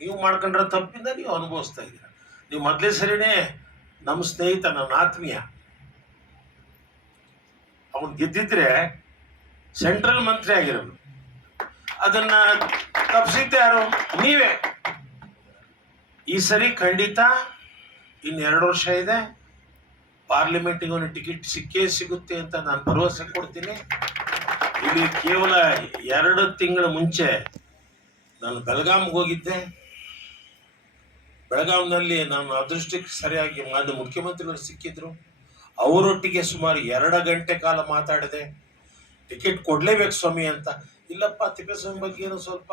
ನೀವು ಮಾಡ್ಕೊಂಡ್ರೆ ತಪ್ಪಿಂದ ನೀವು ಅನುಭವಿಸ್ತಾ ಇದ್ದೀರ. ನೀವು ಮೊದಲೇ ಸರಿನೇ ನಮ್ಮ ಸ್ನೇಹಿತ, ನನ್ನ ಆತ್ಮೀಯ, ಅವನು ಗೆದ್ದಿದ್ರೆ ಸೆಂಟ್ರಲ್ ಮಂತ್ರಿ ಆಗಿರೋನು. ಅದನ್ನ ತಪ್ಪಿಸಿದ್ದೆ ಯಾರು? ನೀವೇ. ಈ ಸರಿ ಖಂಡಿತ ಇನ್ನು 2 ವರ್ಷ ಇದೆ, ಪಾರ್ಲಿಮೆಂಟಿಗೆ ಒಂದು ಟಿಕೆಟ್ ಸಿಕ್ಕೇ ಸಿಗುತ್ತೆ ಅಂತ ನಾನು ಭರವಸೆ ಕೊಡ್ತೀನಿ. ಇಲ್ಲಿ ಕೇವಲ 2 ತಿಂಗಳ ಮುಂಚೆ ನಾನು ಬೆಳಗಾಂಗೆ ಹೋಗಿದ್ದೆ. ಬೆಳಗಾಂನಲ್ಲಿ ನಾನು ಅದೃಷ್ಟಕ್ಕೆ ಸರಿಯಾಗಿ ಮಾನ್ಯ ಮುಖ್ಯಮಂತ್ರಿಗಳು ಸಿಕ್ಕಿದ್ರು. ಅವರೊಟ್ಟಿಗೆ ಸುಮಾರು 2 ಗಂಟೆ ಕಾಲ ಮಾತಾಡಿದೆ. ಟಿಕೆಟ್ ಕೊಡ್ಲೇಬೇಕು ಸ್ವಾಮಿ ಅಂತ. ಇಲ್ಲಪ್ಪ, ತಿಪ್ಪೇಸ್ವಾಮಿ ಬಗ್ಗೆ ಏನು ಸ್ವಲ್ಪ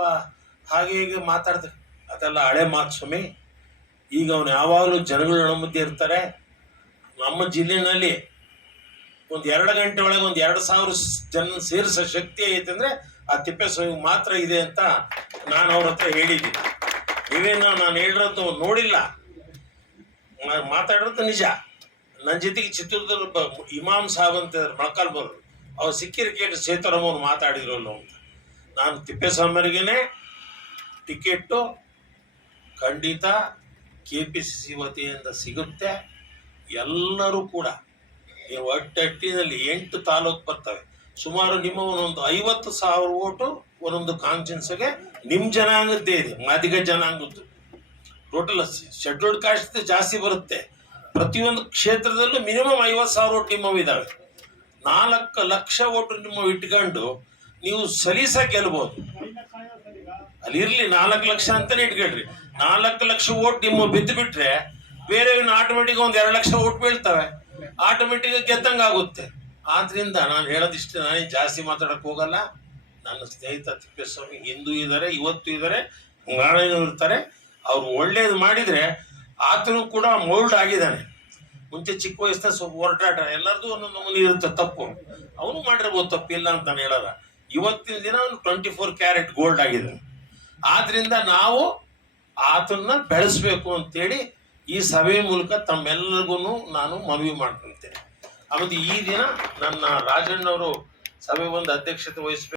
ಹಾಗೆ ಹೀಗೆ ಮಾತಾಡ್ದೆ. ಅದೆಲ್ಲ ಹಳೆ ಮಾತು ಸ್ವಾಮಿ. ಈಗ ಅವನು ಯಾವಾಗಲೂ ಜನಗಳು ನಮ್ಮದೇ ಇರ್ತಾರೆ. ನಮ್ಮ ಜಿಲ್ಲೆಯಲ್ಲಿ ಒಂದು 2 ಗಂಟೆ ಒಳಗೆ ಒಂದು 2,000 ಜನ ಸೇರಿಸೋ ಶಕ್ತಿ ಐತೆ ಅಂದರೆ ಆ ತಿಪ್ಪೇಸ್ವಾಮಿ ಮಾತ್ರ ಇದೆ ಅಂತ ನಾನು ಅವ್ರ ಹತ್ರ ಹೇಳಿದ್ದೀನಿ. ನೀವೇನು ನಾನು ಹೇಳಿರೋದು ನೋಡಿಲ್ಲ, ಮಾತಾಡಿರೋದು ನಿಜ. ನನ್ನ ಜೊತೆಗೆ ಚಿತ್ರದುರ್ಗ ಇಮಾಮ್ ಸಾಬ್ ಅಂತ ಮೊಳಕಾಲ್ ಬರೋರು, ಅವ್ರು ಸಿಕ್ಕಿರ ಕೇಳಿ ಸೇತುರಾಮವ್ರು ಮಾತಾಡಿರೋಲ್ಲ ಅಂತ. ನಾನು ತಿಪ್ಪೇಸ್ವಾಮಿಯರಿಗೇ ಟಿಕೆಟ್ಟು ಖಂಡಿತ KPCC ವತಿಯಿಂದ ಸಿಗುತ್ತೆ. ಎಲ್ಲರೂ ಕೂಡ ನೀವು ಒಟ್ಟಟ್ಟಿನಲ್ಲಿ 8 ತಾಲೂಕು ಬರ್ತವೆ. ಸುಮಾರು ನಿಮ್ಮ ಒಂದೊಂದು 50,000 ಓಟು ಒಂದೊಂದು ಕಾನ್ಸ್ಟಿಟ್ಯೂನ್ಸಿಗೆ ನಿಮ್ಮ ಜನಾಂಗದ್ದೇ ಇದೆ, ಮಾದಿಗ ಜನಾಂಗದ್ದು. ಟೋಟಲ್ ಶೆಡ್ಯೂಲ್ಡ್ ಕಾಸ್ಟ್ ಜಾಸ್ತಿ ಬರುತ್ತೆ. ಪ್ರತಿಯೊಂದು ಕ್ಷೇತ್ರದಲ್ಲೂ ಮಿನಿಮಮ್ 50,000 ಓಟ್ ನಿಮ್ಮವು ಇದ್ದಾವೆ. 4 ಲಕ್ಷ ಓಟು ನಿಮ್ಮವು ಇಟ್ಕೊಂಡು ನೀವು ಸಲೀಸ ಗೆಲ್ಬೋದು. ಅಲ್ಲಿ ಇರಲಿ 4 ಲಕ್ಷ ಅಂತಲೇ ಇಟ್ಕೊಳ್ರಿ. 4 ಲಕ್ಷ ಓಟ್ ನಿಮ್ಮ ಬಿದ್ದು ಬಿಟ್ರೆ ಬೇರೆ ಆಟೋಮೆಟಿಕ್ ಒಂದು 2 ಲಕ್ಷ ಓಟ್ ಬೀಳ್ತವೆ, ಆಟೋಮೆಟಿಕ್ ಗೆದ್ದಂಗೆ ಆಗುತ್ತೆ. ಆದ್ರಿಂದ ನಾನು ಹೇಳೋದಿಷ್ಟೇ, ನಾನೇನು ಜಾಸ್ತಿ ಮಾತಾಡೋಕೆ ಹೋಗಲ್ಲ. ನನ್ನ ಸ್ನೇಹಿತ ತಿಪ್ಪೇಸ್ವಾಮಿ ಇಂದು ಇದ್ದಾರೆ, ಇವತ್ತು ಇದ್ದಾರೆ, ನಾಳೆನೂ ಇರ್ತಾರೆ. ಅವ್ರು ಒಳ್ಳೇದು ಮಾಡಿದರೆ ಆತನು ಕೂಡ ಮೋಲ್ಡ್ ಆಗಿದ್ದಾನೆ. ಮುಂಚೆ ಚಿಕ್ಕ ವಯಸ್ಸಿನ ಸ್ವಲ್ಪ ಹೊರಟಾಟ, ಎಲ್ಲರದು ಒಂದೊಂದು ನಮೂನಿ ಇರುತ್ತೆ ತಪ್ಪು. ಅವನು ಮಾಡಿರ್ಬೋದು, ತಪ್ಪಿಲ್ಲ ಅಂತ ನಾನು ಹೇಳಲ್ಲ. ಇವತ್ತಿನ ದಿನ ಅವನು 24 ಕ್ಯಾರೆಟ್ ಗೋಲ್ಡ್ ಆಗಿದ್ದಾನೆ. ಆದ್ರಿಂದ ನಾವು ಆತನ್ನ ಬೆಳೆಸ್ಬೇಕು ಅಂತೇಳಿ ಈ ಸಭೆ ಮೂಲಕ ತಮ್ಮೆಲ್ಲರಿಗೂ ನಾನು ಮನವಿ ಮಾಡ್ಕೊಳ್ತೇನೆ. ಆಮೇಲೆ ಈ ದಿನ ನನ್ನ ರಾಜಣ್ಣವರು ಸಭೆ ಒಂದು ಅಧ್ಯಕ್ಷತೆ ವಹಿಸ್ಬೇಕು.